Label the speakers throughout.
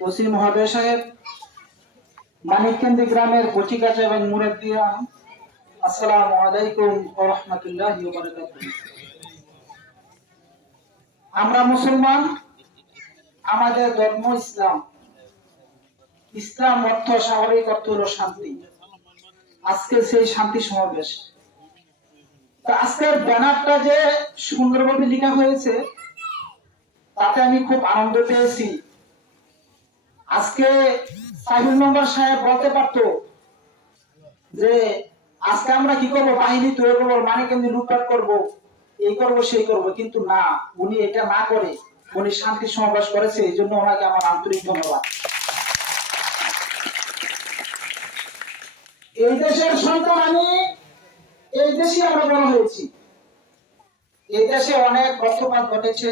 Speaker 1: OC সাহেব গ্রামের এবং আসসালামু আলাইকুম রাহমাতুল্লাহি আমরা মুসলমান, আমাদের ধর্ম ইসলাম। ইসলাম অর্থ স্বাভাবিক, অর্থ হলো শান্তি। আজকে সেই শান্তি সমাবেশ। আজকের ব্যানারটা যে সুন্দরভাবে লেখা হয়েছে তাতে আমি খুব আনন্দ পেয়েছি। আজকে সাইবুল মেম্বার সাহেব বলতে পারতো যে, আজকে আমরা কি করব? বাহিনী তৈরি করব মানে কেমনি লুটপাট করব? এই করব, সেই করব। কিন্তু না, উনি এটা না করে, উনি শান্তি সমাবেশ করেছে। এই জন্য ওনাকে আমার আন্তরিক ধন্যবাদ। এই দেশের সন্তান আমি, এই দেশে আমরা বড় হয়েছি। এই দেশে অনেক রক্তপাত ঘটেছে।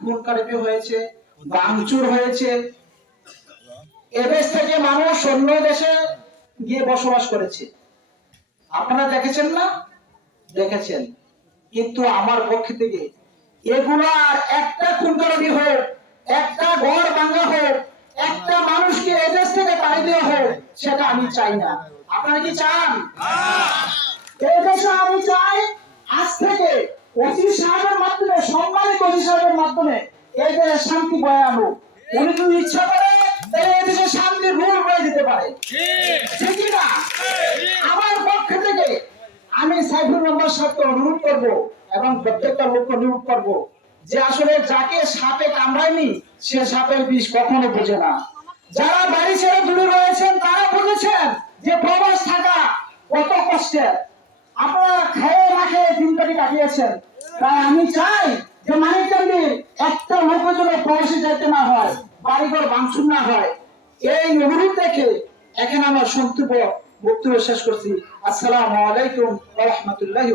Speaker 1: খুন হয়েছে ভাঙচুর হয়েছে। এদেশ থেকে মানুষ অন্য দেশে গিয়ে বসবাস করেছে। আপনারা দেখেছেন না? দেখেছেন। কিন্তু আমার পক্ষ থেকে এগুলার একটা খুনকারবি হোক একটা ঘর ভাঙা হোক একটা মানুষকে এদেশ থেকে তাড়িয়ে দেওয়া হোক সেটা আমি চাই না। আপনারা কি চান? এই দেশে আমি চাই আজ থেকে সাহেবের সাহেবের মাধ্যমে এই শান্তি বয়ে আনুক, উনি যদি ইচ্ছা করে এই দেশে শান্তির রূল বয়ে দিতে পারে। ঠিক না? আমার পক্ষ থেকে আমি সাইফুল মেম্বার সাহেবকে অনুরোধ করব এবং প্রত্যেকটা লোককে অনুরোধ করব যে আসলে যাকে সাপে কামড়ায়নি, সে সাপের বিষ কখনো বোঝে না। যারা বাড়ি ছেড়ে দূরে রয়েছেন, তারা বুঝেছেন যে প্রবাস থাকা কত কষ্টের। আপনারা খেয়ে না খেয়ে দিনটাকে কাটিয়েছেন। তাই আমি চাই যে মানিককান্দি একটা লোক যেন প্রবাসী যাইতে না হয় বাড়িঘর ভাঙচুর না হয়। এই অনুরোধ দেখে এখানে আমার সন্তুপ বক্তব্য শেষ করছি। আসসালামু আলাইকুম রহমতুল্লাহ